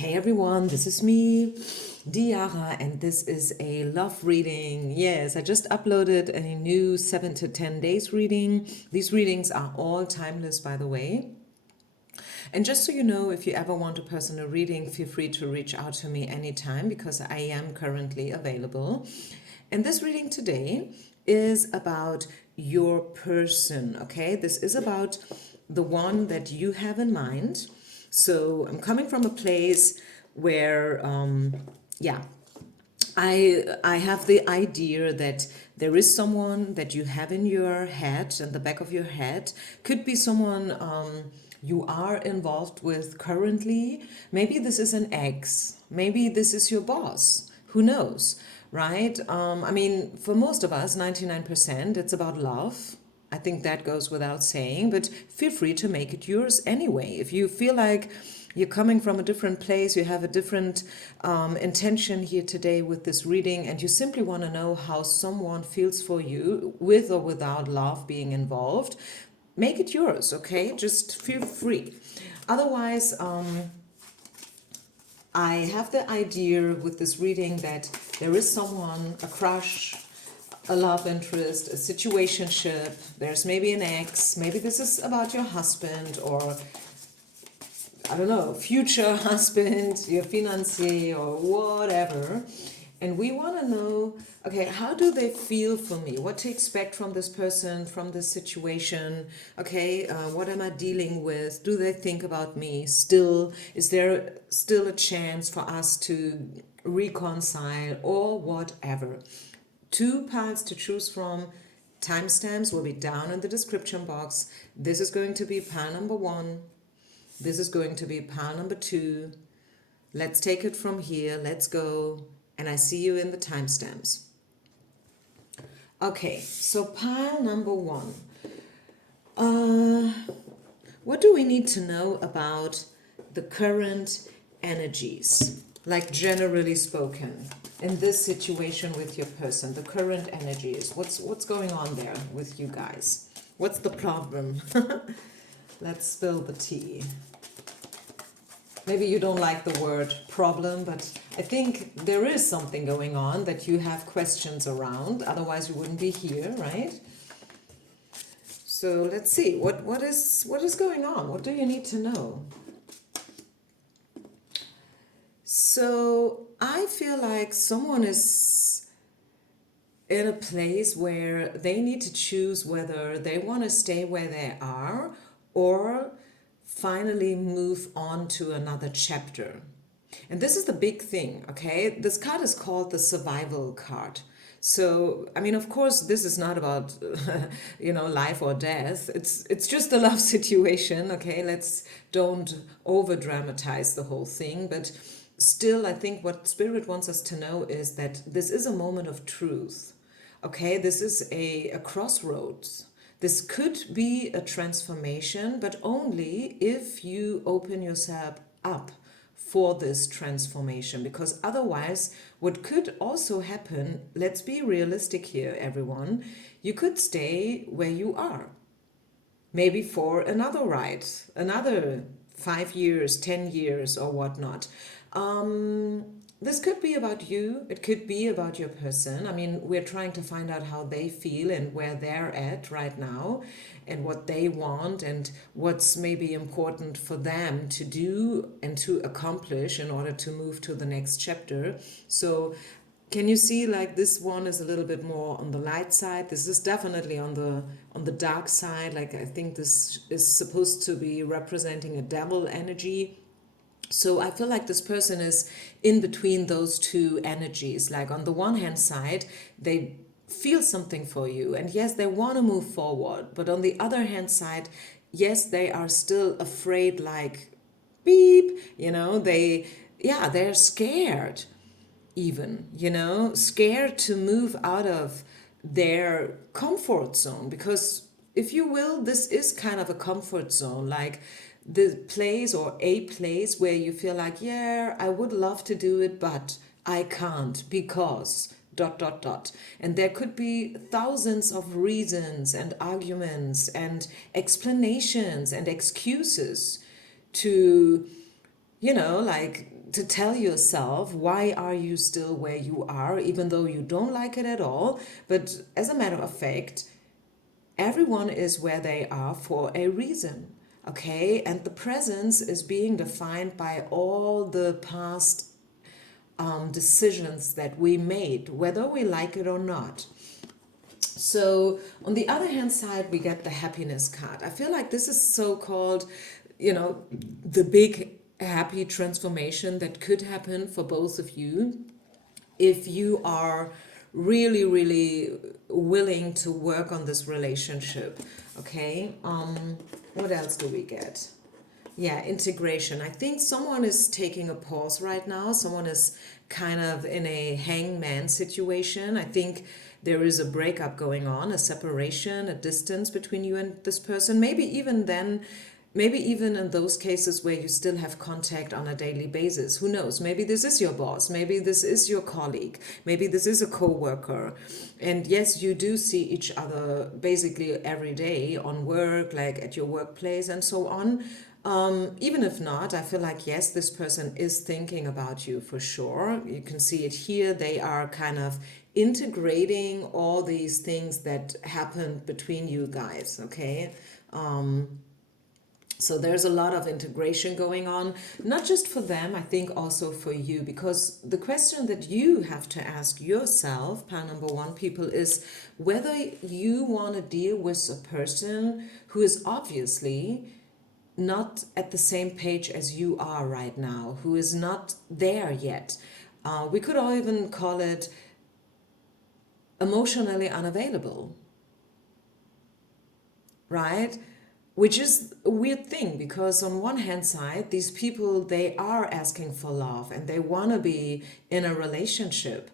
Hey everyone, this is me, Diara, and this is a love reading. Yes, I just uploaded a new 7 to 10 days reading. These readings are all timeless, by the way. And just so you know, if you ever want a personal reading, feel free to reach out to me anytime because I am currently available. And this reading today is about your person, okay? This is about the one that you have in mind. So I'm coming from a place where, I have the idea that there is someone that you have in your head, in the back of your head. Could be someone you are involved with currently. Maybe this is an ex. Maybe this is your boss. Who knows, right? I mean, for most of us, 99%, it's about love. I think that goes without saying, but feel free to make it yours anyway. If you feel like you're coming from a different place, you have a different intention here today with this reading, and you simply want to know how someone feels for you with or without love being involved, make it yours, okay? Just feel free. Otherwise, I have the idea with this reading that there is someone, a crush, a love interest, a situationship. There's maybe an ex. Maybe this is about your husband or, I don't know, future husband, your fiancé or whatever. And we want to know, okay, how do they feel for me? What to expect from this person, from this situation? Okay, what am I dealing with? Do they think about me still? Is there still a chance for us to reconcile or whatever? 2 piles to choose from. Timestamps will be down in the description box. This is going to be pile number 1. This is going to be pile number 2. Let's take it from here. Let's go. And I see you in the timestamps. Okay, so pile number 1. What do we need to know about the current energies? Like generally spoken, in this situation with your person, the current energies. What's going on there with you guys? What's the problem? Let's spill the tea. Maybe you don't like the word problem, but I think there is something going on that you have questions around. Otherwise, you wouldn't be here, right? So let's see. What is going on? What do you need to know? So I feel like someone is in a place where they need to choose whether they want to stay where they are or finally move on to another chapter. And this is the big thing, okay? This card is called the survival card. So, I mean, of course, this is not about, life or death. It's just a love situation, okay? Let's don't over dramatize the whole thing. But still, I think what Spirit wants us to know is that this is a moment of truth, okay? This is a crossroads. This could be a transformation, but only if you open yourself up for this transformation. Because otherwise, what could also happen, let's be realistic here, everyone, you could stay where you are. Maybe for another ride, another 5 years, 10 years, or whatnot. This could be about you. It could be about your person. I mean, we're trying to find out how they feel and where they're at right now and what they want and what's maybe important for them to do and to accomplish in order to move to the next chapter. So can you see like this one is a little bit more on the light side? This is definitely on the dark side. Like I think this is supposed to be representing a devil energy. So I feel like this person is in between those two energies. Like on the one hand side, they feel something for you. And yes, they want to move forward. But on the other hand side, yes, they are still afraid, like beep, they're scared even, scared to move out of their comfort zone. Because if you will, this is kind of a comfort zone. Like the place or a place where you feel like, yeah, I would love to do it, but I can't because dot dot dot. And there could be thousands of reasons and arguments and explanations and excuses to like to tell yourself why are you still where you are, even though you don't like it at all. But as a matter of fact, everyone is where they are for a reason. Okay, and the presence is being defined by all the past decisions that we made, whether we like it or not. So, on the other hand side, we get the happiness card. I feel like this is so called, the big happy transformation that could happen for both of you if you are really, really willing to work on this relationship. Okay, what else do we get? Yeah, integration. I think someone is taking a pause right now. Someone is kind of in a hangman situation. I think there is a breakup going on, a separation, a distance between you and this person. Maybe even in those cases where you still have contact on a daily basis. Who knows? Maybe this is your boss. Maybe this is your colleague. Maybe this is a coworker. And yes, you do see each other basically every day on work, like at your workplace and so on. Even if not, I feel like, yes, this person is thinking about you for sure. You can see it here. They are kind of integrating all these things that happened between you guys, okay? So there's a lot of integration going on, not just for them, I think also for you, because the question that you have to ask yourself, pile number one, people, is whether you want to deal with a person who is obviously not at the same page as you are right now, who is not there yet. We could all even call it emotionally unavailable, right? Which is a weird thing, because on one hand side, these people, they are asking for love and they want to be in a relationship,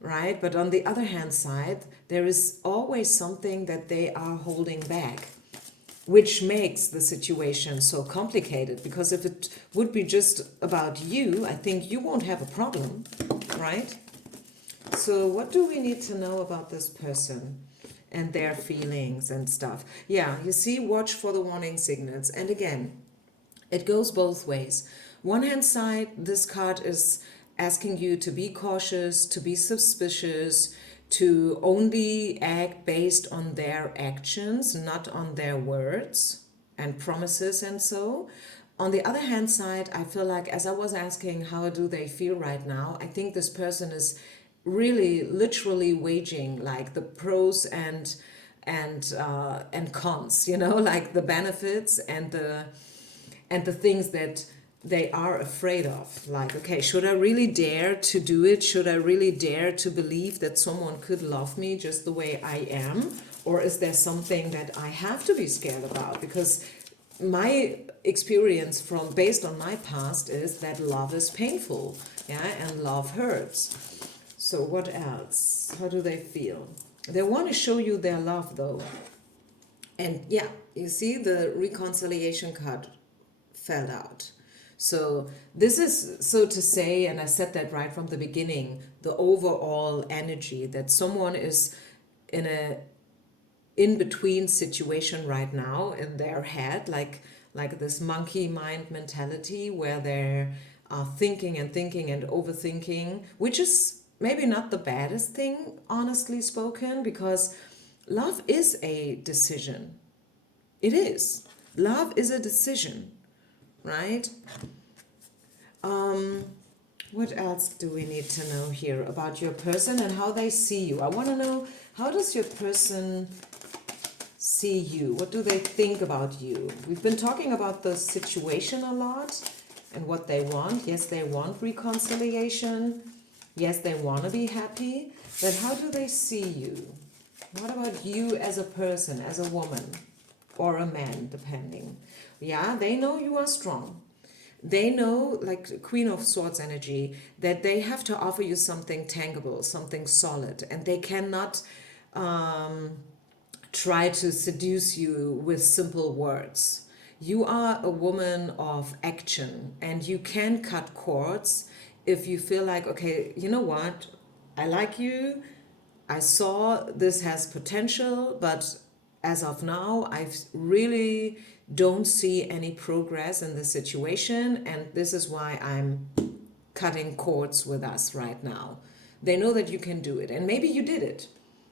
right? But on the other hand side, there is always something that they are holding back, which makes the situation so complicated. Because if it would be just about you, I think you won't have a problem, right? So what do we need to know about this person and their feelings and stuff? Yeah, you see, watch for the warning signals. And again, it goes both ways. One hand side, this card is asking you to be cautious, to be suspicious, to only act based on their actions, not on their words and promises and so. On the other hand side, I feel like, as I was asking, how do they feel right now? I think this person is really literally waging like the pros and cons, like the benefits and the things that they are afraid of. Like, okay, should I really dare to do it? Should I really dare to believe that someone could love me just the way I am? Or is there something that I have to be scared about? Because my experience from based on my past is that love is painful, yeah, and love hurts. So what else? How do they feel? They want to show you their love though. And yeah, you see the reconciliation card fell out. So this is, so to say, and I said that right from the beginning, the overall energy that someone is in a in-between situation right now in their head, like this monkey mind mentality where they're thinking and thinking and overthinking, which is maybe not the baddest thing, honestly spoken, because love is a decision. It is. Love is a decision, right? What else do we need to know here about your person and how they see you? I want to know, how does your person see you? What do they think about you? We've been talking about the situation a lot and what they want. Yes, they want reconciliation. Yes, they want to be happy. But how do they see you? What about you as a person, as a woman or a man, depending? Yeah, they know you are strong. They know, like Queen of Swords energy, that they have to offer you something tangible, something solid, and they cannot try to seduce you with simple words. You are a woman of action, and you can cut cords if you feel like, okay, you know what? I like you. I saw this has potential, but as of now, I really don't see any progress in the situation, and this is why I'm cutting cords with us right now. They know that you can do it, and maybe you did it.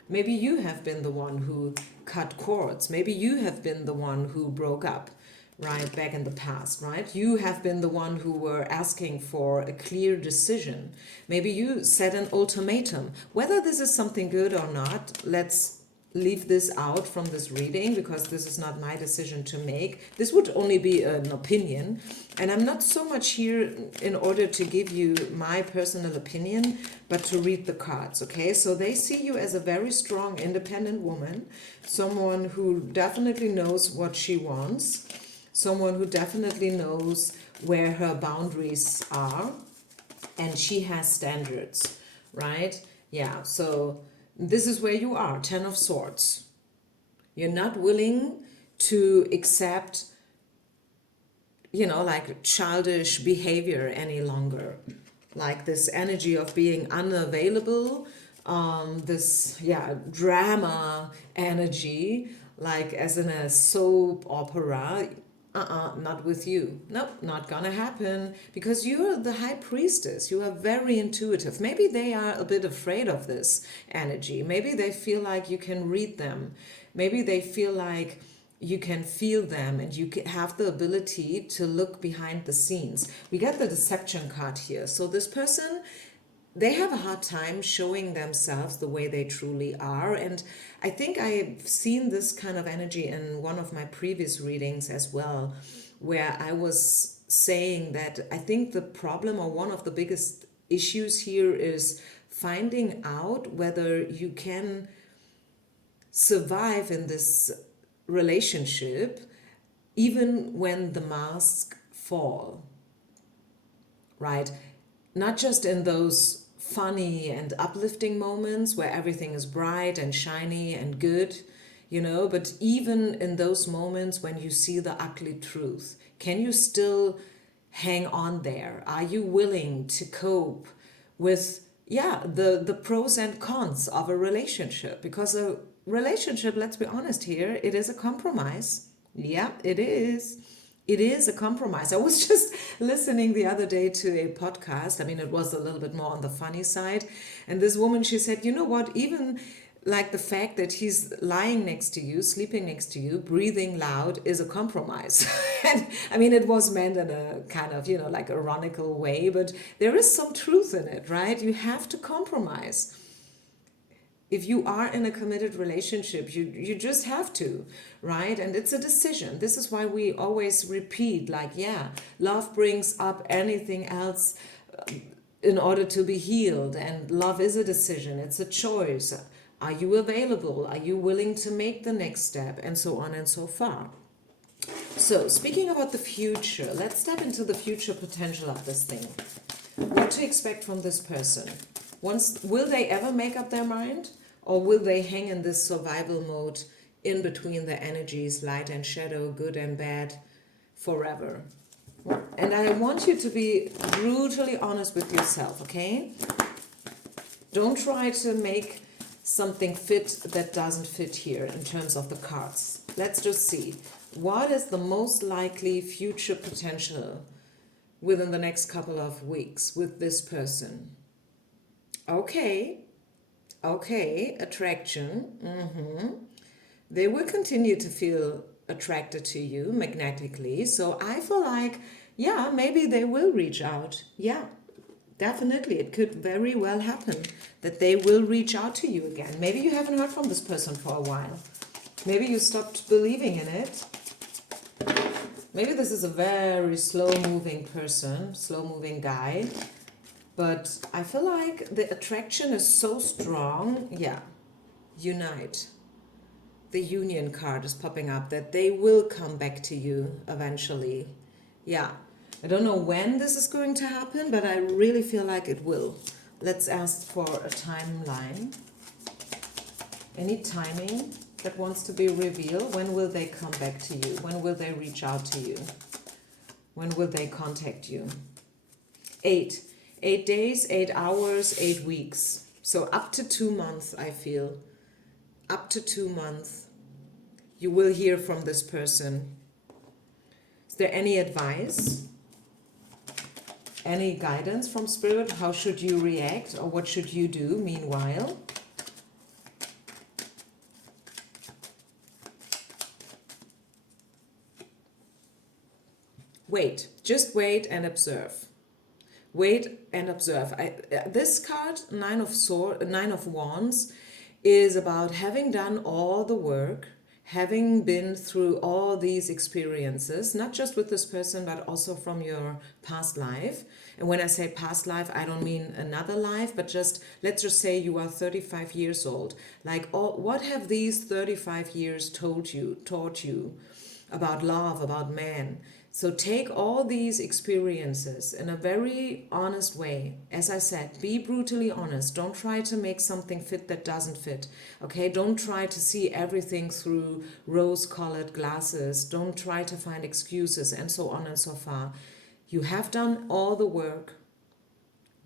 Maybe you have been the one who cut cords. Maybe you have been the one who broke up, right, back in the past, right? You have been the one who were asking for a clear decision. Maybe you set an ultimatum. Whether this is something good or not, let's leave this out from this reading, because this is not my decision to make. This would only be an opinion, and I'm not so much here in order to give you my personal opinion, but to read the cards, okay? So they see you as a very strong, independent woman, someone who definitely knows what she wants, someone who definitely knows where her boundaries are, and she has standards, right? Yeah, so this is where you are, Ten of Swords. You're not willing to accept, like childish behavior any longer. Like this energy of being unavailable, drama energy, like as in a soap opera. Not with you. Nope, not gonna happen. Because you're the high priestess. You are very intuitive. Maybe they are a bit afraid of this energy. Maybe they feel like you can read them. Maybe they feel like you can feel them, and you have the ability to look behind the scenes. We get the deception card here. So this person, they have a hard time showing themselves the way they truly are. And I think I've seen this kind of energy in one of my previous readings as well, where I was saying that I think the problem, or one of the biggest issues here, is finding out whether you can survive in this relationship even when the masks fall, right? Not just in those funny and uplifting moments where everything is bright and shiny and good, but even in those moments when you see the ugly truth, can you still hang on there? Are you willing to cope with, the pros and cons of a relationship? Because a relationship, let's be honest here, it is a compromise. Yeah, it is. It is a compromise. I was just listening the other day to a podcast. I mean, it was a little bit more on the funny side. And this woman, she said, you know what, even like the fact that he's lying next to you, sleeping next to you, breathing loud is a compromise. And I mean, it was meant in a kind of, like ironical way, but there is some truth in it, right? You have to compromise. If you are in a committed relationship, you just have to, right? And it's a decision. This is why we always repeat, like, love brings up anything else in order to be healed. And love is a decision. It's a choice. Are you available? Are you willing to make the next step? And so on and so far. So speaking about the future, let's step into the future potential of this thing. What to expect from this person? Will they ever make up their mind? Or will they hang in this survival mode in between the energies, light and shadow, good and bad, forever? And I want you to be brutally honest with yourself, okay? Don't try to make something fit that doesn't fit here in terms of the cards. Let's just see. What is the most likely future potential within the next couple of weeks with this person? Okay, attraction. They will continue to feel attracted to you magnetically. So I feel like, maybe they will reach out. Yeah, definitely. It could very well happen that they will reach out to you again. Maybe you haven't heard from this person for a while. Maybe you stopped believing in it. Maybe this is a very slow-moving person, slow-moving guy. But I feel like the attraction is so strong. Yeah, unite. The union card is popping up, that they will come back to you eventually. Yeah, I don't know when this is going to happen, but I really feel like it will. Let's ask for a timeline. Any timing that wants to be revealed? When will they come back to you? When will they reach out to you? When will they contact you? 8 days, 8 hours, 8 weeks. So up to 2 months, I feel. Up to 2 months. You will hear from this person. there any advice, any guidance from Spirit? How should you react, or what should you do meanwhile? Wait, just wait and observe. Wait and observe. This card, Nine of Wands, is about having done all the work, having been through all these experiences, not just with this person, but also from your past life. And when I say past life, I don't mean another life, but just, let's just say you are 35 years old. Like, what have these 35 years taught you about love, about man? So take all these experiences in a very honest way. As I said, be brutally honest. Don't try to make something fit that doesn't fit. Okay? Don't try to see everything through rose-colored glasses. Don't try to find excuses and so on and so far. You have done all the work.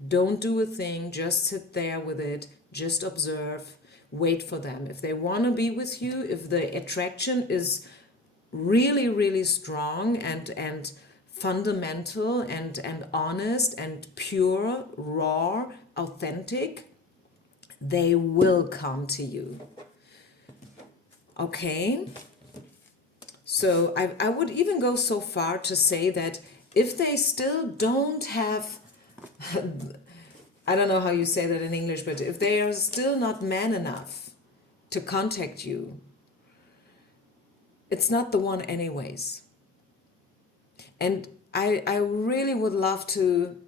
Don't do a thing. Just sit there with it. Just observe. Wait for them. If they want to be with you, if the attraction is really, really strong and fundamental and honest and pure, raw, authentic, they will come to you. Okay? So I would even go so far to say that if they still don't have, I don't know how you say that in English, but if they are still not man enough to contact you, it's not the one anyways. And I really would love to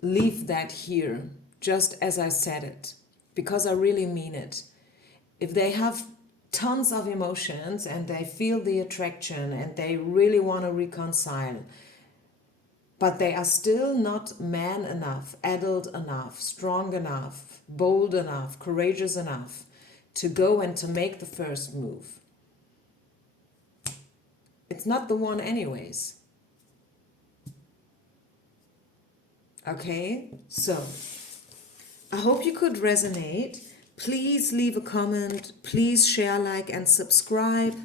leave that here, just as I said it, because I really mean it. If they have tons of emotions and they feel the attraction and they really want to reconcile, but they are still not man enough, adult enough, strong enough, bold enough, courageous enough to go and to make the first move, it's not the one anyways. Okay, so I hope you could resonate. Please leave a comment. Please share, like, and subscribe.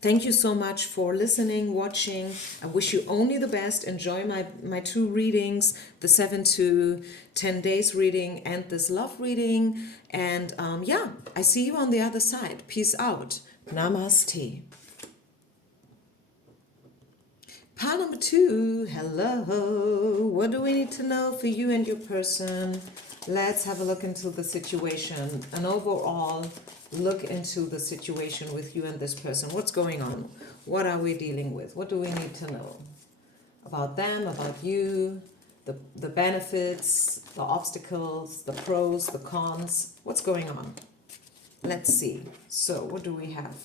Thank you so much for listening, watching. I wish you only the best. Enjoy my two readings, the 7 to 10 days reading and this love reading. And yeah, I see you on the other side. Peace out. Namaste. Pile number 2, hello. What do we need to know for you and your person? Let's have a look into the situation. An overall look into the situation with you and this person. What's going on? What are we dealing with? What do we need to know about them, about you, the benefits, the obstacles, the pros, the cons? What's going on? Let's see. So what do we have?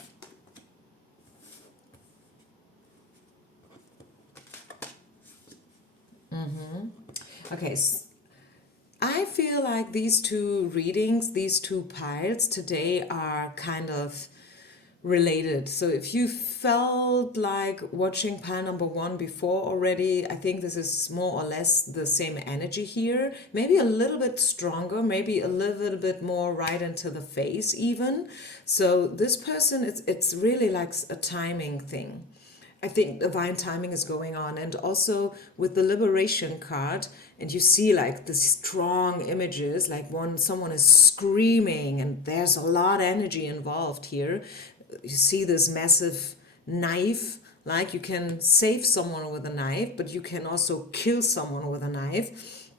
Okay, I feel like these two readings, these two piles today are kind of related. So if you felt like watching pile number 1 before already, I think this is more or less the same energy here. Maybe a little bit stronger, maybe a little bit more right into the face even. So this person, it's really like a timing thing. I think divine timing is going on. And also with the liberation card, and you see like the strong images, like someone is screaming and there's a lot of energy involved here. You see this massive knife, like you can save someone with a knife, but you can also kill someone with a knife.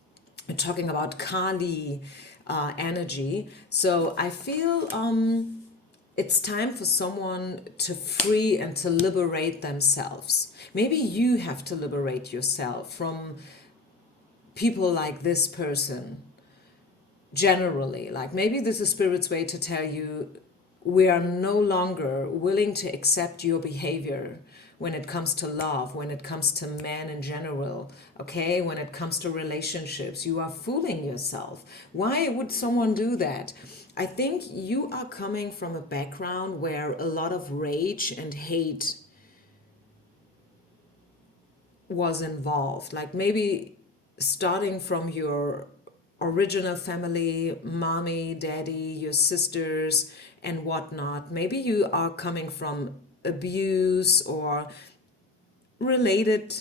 We're talking about Kali energy. So I feel it's time for someone to free and to liberate themselves. Maybe you have to liberate yourself from people like this person generally. Like maybe this is Spirit's way to tell you we are no longer willing to accept your behavior when it comes to love, when it comes to men in general, okay? When it comes to relationships, you are fooling yourself. Why would someone do that? I think you are coming from a background where a lot of rage and hate was involved. Like maybe starting from your original family, mommy, daddy, your sisters, and whatnot. Maybe you are coming from abuse or related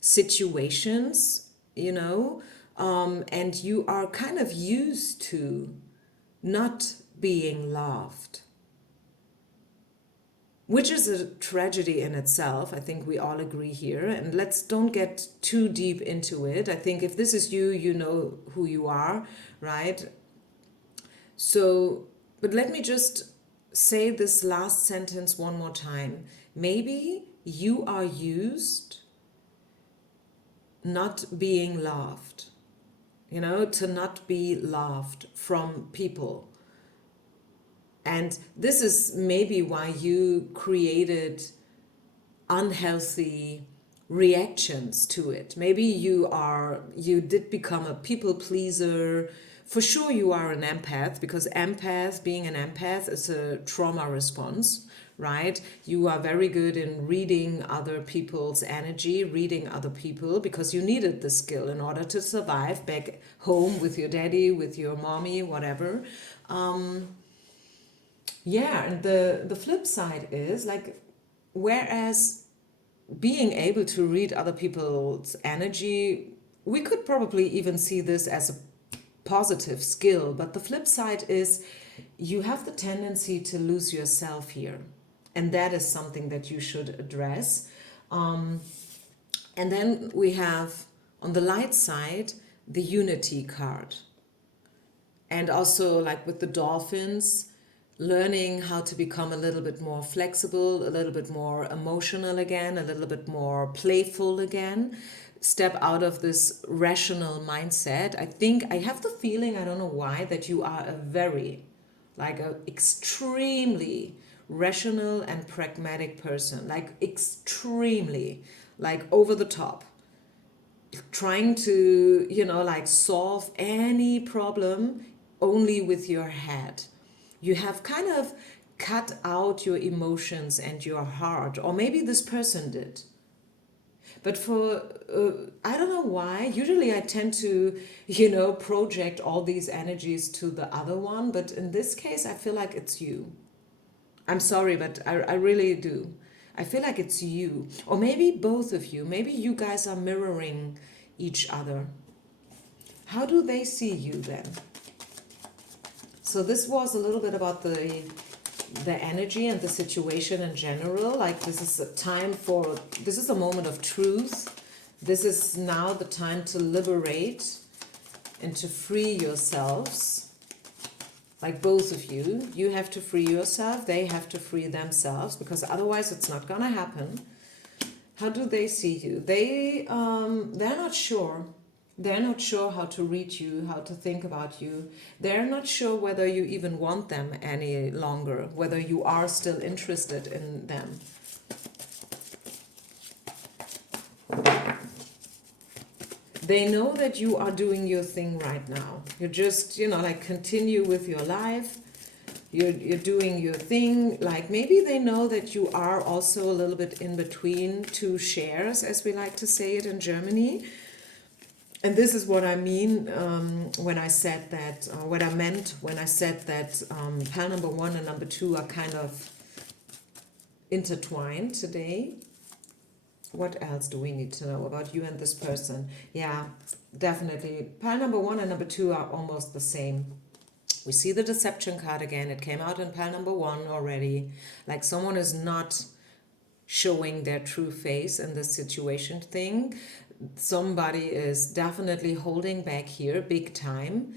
situations, and you are kind of used to not being loved, which is a tragedy in itself. I think we all agree here. And let's don't get too deep into it. I think if this is you, you know who you are, right? So, but let me just say this last sentence one more time. Maybe you are used not being loved, to not be loved from people. And this is maybe why you created unhealthy reactions to it. Maybe you did become a people pleaser. For sure you are an empath, because being an empath is a trauma response, right? You are very good in reading other people's energy, reading other people, because you needed the skill in order to survive back home with your daddy, with your mommy, whatever. Yeah, and the flip side is like, whereas being able to read other people's energy, we could probably even see this as a positive skill, but the flip side is you have the tendency to lose yourself here, and that is something that you should address. And then we have on the light side the unity card, and also like with the dolphins, learning how to become a little bit more flexible, a little bit more emotional again, a little bit more playful again. Step out of this rational mindset. I have the feeling, I don't know why, that you are a extremely rational and pragmatic person, like extremely, like over the top, trying to, solve any problem only with your head. You have kind of cut out your emotions and your heart, or maybe this person did. But I don't know why, usually I tend to, project all these energies to the other one, but in this case, I feel like it's you. I'm sorry, but I really do. I feel like it's you, or maybe both of you. Maybe you guys are mirroring each other. How do they see you then? So this was a little bit about the energy and the situation in general. Like, this is a moment of truth. This is now the time to liberate and to free yourselves. Like, both of you have to free yourself, they have to free themselves, because otherwise it's not gonna happen. How do they see you? They're not sure. They're not sure how to read you, how to think about you. They're not sure whether you even want them any longer, whether you are still interested in them. They know that you are doing your thing right now. You're just, continue with your life. You're doing your thing. Like, maybe they know that you are also a little bit in between two shares, as we like to say it in Germany. And this is what I mean when I said that, what I meant when I said that pile number 1 and number 2 are kind of intertwined today. What else do we need to know about you and this person? Yeah, definitely. Pile number 1 and number 2 are almost the same. We see the deception card again. It came out in pile number 1 already. Like, someone is not showing their true face in this situation thing. Somebody is definitely holding back here big time.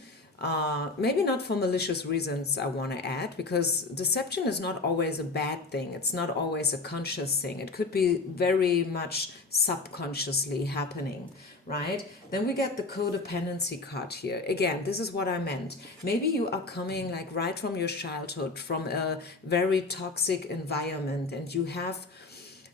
Maybe not for malicious reasons, I want to add, because deception is not always a bad thing. It's not always a conscious thing. It could be very much subconsciously happening, right? Then we get the codependency card here. Again, this is what I meant. Maybe you are coming like right from your childhood, from a very toxic environment, and you have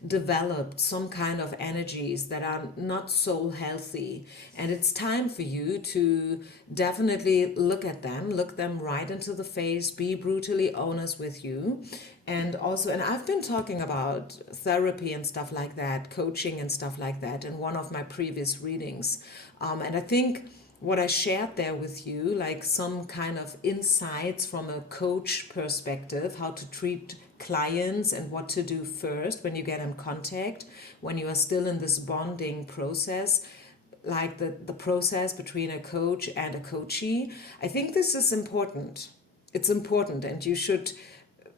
developed some kind of energies that are not so healthy, and it's time for you to definitely look them right into the face, be brutally honest with you. And also, and I've been talking about therapy and stuff like that, coaching and stuff like that in one of my previous readings, and I think what I shared there with you, like some kind of insights from a coach perspective, how to treat clients and what to do first when you get in contact, when you are still in this bonding process, like the process between a coach and a coachee. I think this is important. It's important, and you should,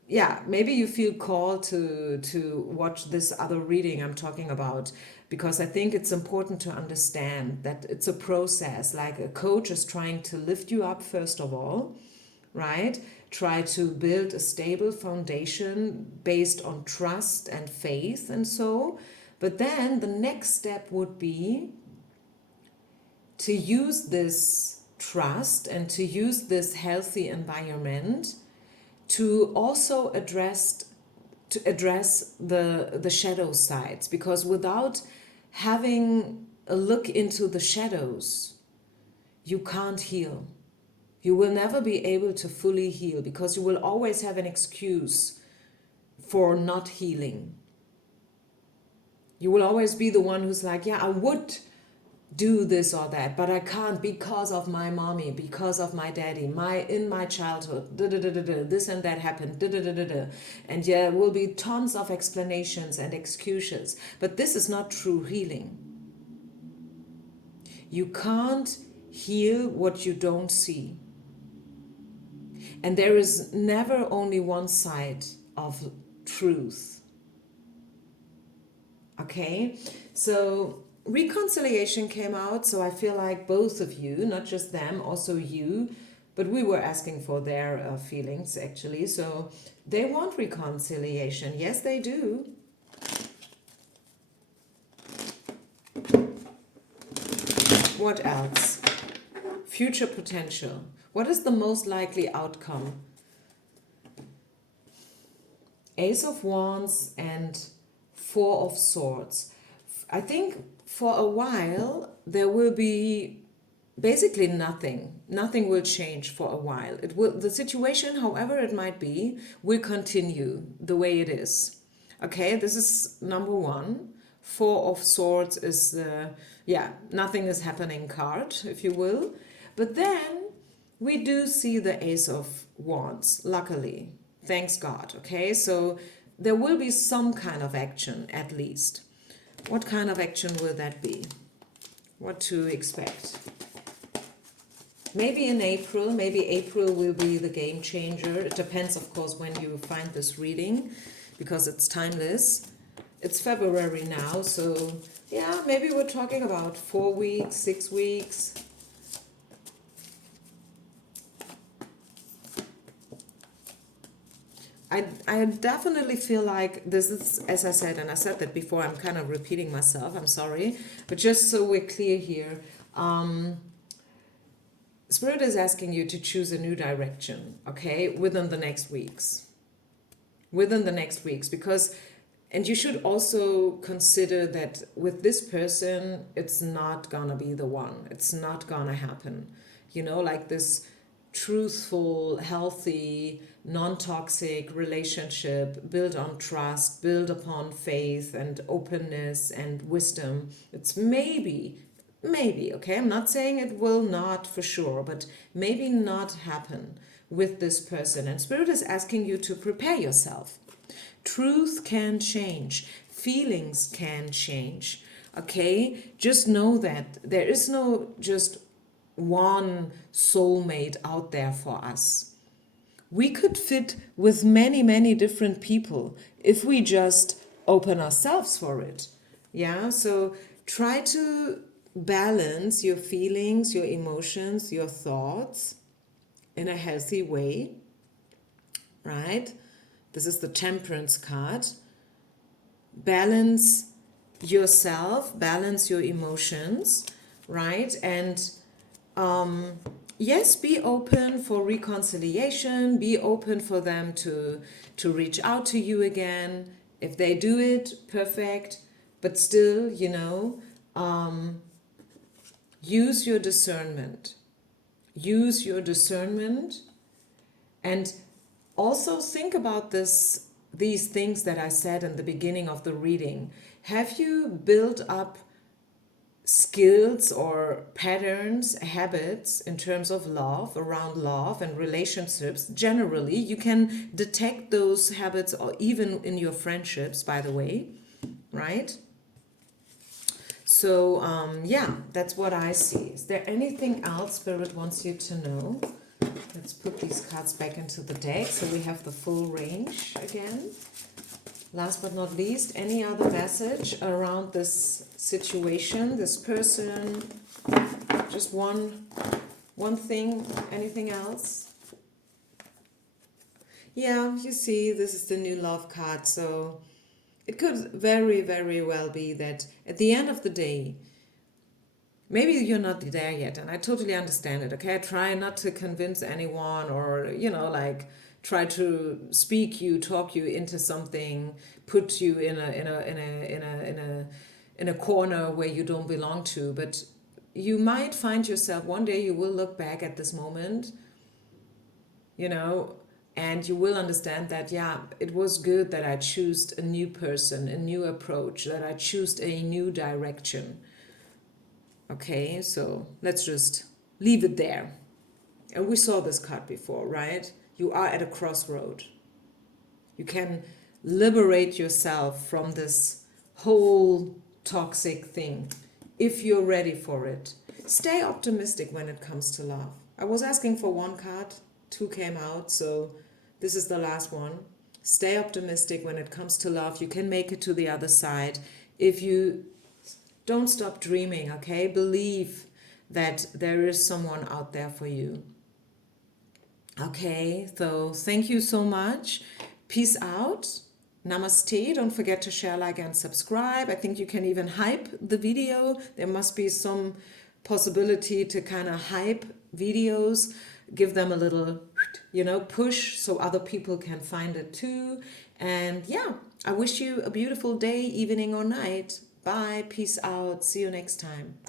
yeah, maybe you feel called to watch this other reading I'm talking about, because I think it's important to understand that it's a process. Like a coach is trying to lift you up first of all, right? Try to build a stable foundation based on trust and faith and so. But then the next step would be to use this trust and to use this healthy environment to also address the shadow sides, because without having a look into the shadows, you can't heal. You will never be able to fully heal, because you will always have an excuse for not healing. You will always be the one who's like, yeah, I would do this or that, but I can't because of my mommy, because of my daddy, in my childhood, this and that happened, and yeah, will be tons of explanations and excuses. But this is not true healing. You can't heal what you don't see. And there is never only one side of truth. Okay? So reconciliation came out, so I feel like both of you, not just them, also you, but we were asking for their feelings actually. So they want reconciliation. Yes, they do. What else? Future potential. What is the most likely outcome? Ace of Wands and Four of Swords. I think for a while there will be basically nothing. Nothing will change for a while. It will, the situation, however it might be, will continue the way it is. Okay, this is number one. Four of Swords is the, yeah, nothing is happening card, if you will. But then we do see the Ace of Wands, luckily. Thanks God, okay? So there will be some kind of action at least. What kind of action will that be? What to expect? Maybe in April, maybe April will be the game changer. It depends, of course, when you find this reading, because it's timeless. It's February now, so yeah, maybe we're talking about 4 weeks, 6 weeks. I definitely feel like this is, as I said, and I said that before, I'm kind of repeating myself, I'm sorry, but just so we're clear here, Spirit is asking you to choose a new direction, okay, within the next weeks. Within the next weeks, because, and you should also consider that with this person, it's not gonna be the one. It's not gonna happen. You know, like this truthful, healthy, non-toxic relationship built on trust, built upon faith and openness and wisdom. It's maybe, okay, I'm not saying it will not for sure, but maybe not happen with this person. And Spirit is asking you to prepare yourself. Truth can change, feelings can change, okay? Just know that there is no just one soulmate out there for us. We could fit with many, many different people if we just open ourselves for it. Yeah, so try to balance your feelings, your emotions, your thoughts in a healthy way, right? This is the Temperance card. Balance yourself, balance your emotions, right? And yes, be open for reconciliation, be open for them to reach out to you again. If they do it, perfect. But still, you know, use your discernment. Use your discernment, and also think about these things that I said in the beginning of the reading. Have you built up skills or patterns, habits in terms of love, around love and relationships. Generally, you can detect those habits or even in your friendships, by the way, right? So, yeah, that's what I see. Is there anything else Spirit wants you to know? Let's put these cards back into the deck so we have the full range again. Last but not least, any other message around this situation, this person? Just one thing, anything else? Yeah, you see, this is the new love card, so it could very, very well be that at the end of the day, maybe you're not there yet, and I totally understand it, okay? I try not to convince anyone or, like try to talk you into something, put you in a corner where you don't belong to, but you might find yourself one day you will look back at this moment, you know, and you will understand that, yeah, it was good that I chose a new person, a new approach, that I chose a new direction. Okay, so let's just leave it there. And we saw this card before, right? You are at a crossroad. You can liberate yourself from this whole toxic thing if you're ready for it. Stay optimistic when it comes to love. I was asking for one card, two came out, so this is the last one. Stay optimistic when it comes to love. You can make it to the other side. If you don't stop dreaming, okay? Believe that there is someone out there for you. Okay, so thank you so much. Peace out. Namaste. Don't forget to share, like, and subscribe. I think you can even hype the video. There must be some possibility to kind of hype videos, give them a little, push so other people can find it too. And yeah, I wish you a beautiful day, evening, or night. Bye. Peace out. See you next time.